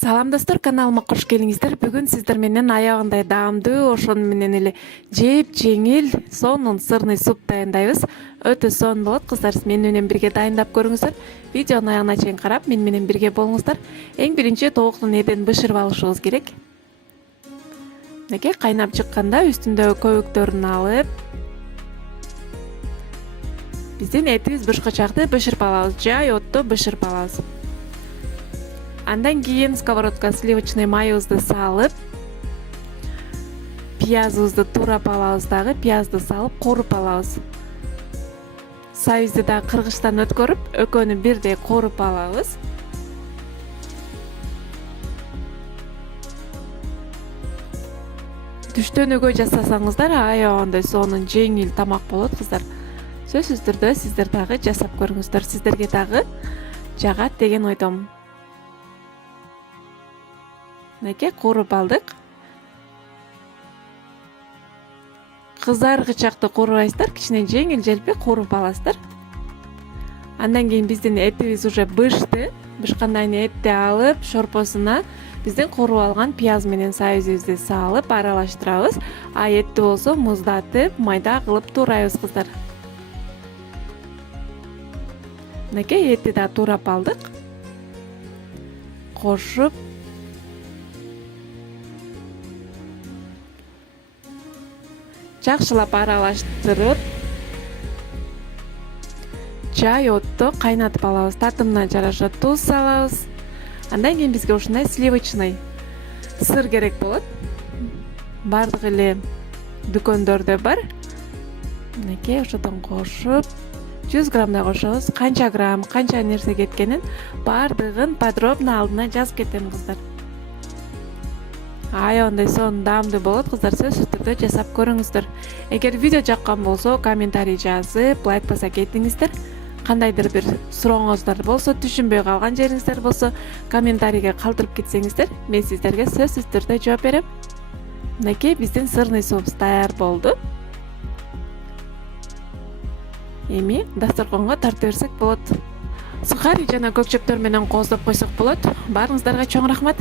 Салам достор, каналыма кош келиңиздер. Бүгүн сиздер менен аягындай даамдуу, ошону менен эле жеп жеңил сонун сырный суп даярдайбыз. Өтө сонун болот кыздар. Мен менен бирге дайындап көрүңүздөр. Видеону аягына чейин карап, мен менен бирге болуңуздар. Эң биринчи тоокну неден бышырып алышыбыз керек. Мынакей кайнап чыкканда үстүндөгү көбүктөрүн алып, биздин этибиз бышкычакты бышырып алабыз, жай отто бышырып алабыз. Андан кийин сковородка сливочный майыбызды салып, пиязыбызды турап алабыз дагы, пиязды салып коруп алабыз. Сайызды да кыргычтан өткөрүп, экөөнү бирдей коруп алабыз. Түштөнүгө жасасаңыздар аябагандай сонун жеңил тамак болот кыздар. Сөзсүз түрдө сиздер дагы жасап көрүңүздөр. Сиздерге дагы жагат деген ойдомун. Мынакей коруп алдык. Кызаргычакты корубайсыздар, кичине жеңил желпи коруп аласыздар. Андан кийин биздин этибиз уже бышты. Бышкандан кийин этти алып, шорпосуна биздин коруп алган пияз менен сайызыбызды салып аралаштырабыз. А этти болсо муздатып, майда кылып туурайбыз кыздар. Мынакей этти да туурап алдык. Кошуп жакшылап аралаштырып, жай отто кайнатып алабыз. Татымына жараша туз салабыз. Андан кийин бизге ушундай сливочный сыр керек болот. Бардык эле дүкөндөрдө бар. Мынакей ошодон кошуп, 100 граммдай кошобуз. Канча грамм, канча нерсе кеткенин бардыгын подробно алдына жазып кетем кыздар. Аябагандай сонун даамдуу болот кыздар, сөзсүз түрдө жасап көрүңүздөр. Эгер видео жаккан болсо, комментарий жазып, лайк баса кетиңиздер. Кандайдыр бир сурооңуздар болсо, түшүнбөй калган жериңиздер болсо, комментарийге калтырып кетсеңиздер, мен сиздерге сөзсүз түрдө жооп берем. Мынакей биздин сырный суп даяр болду. Эми дасторконго тартып берсек болот. Сухари жана көк чөптөр менен кооздоп койсок болот. Баарыңыздарга чоң рахмат.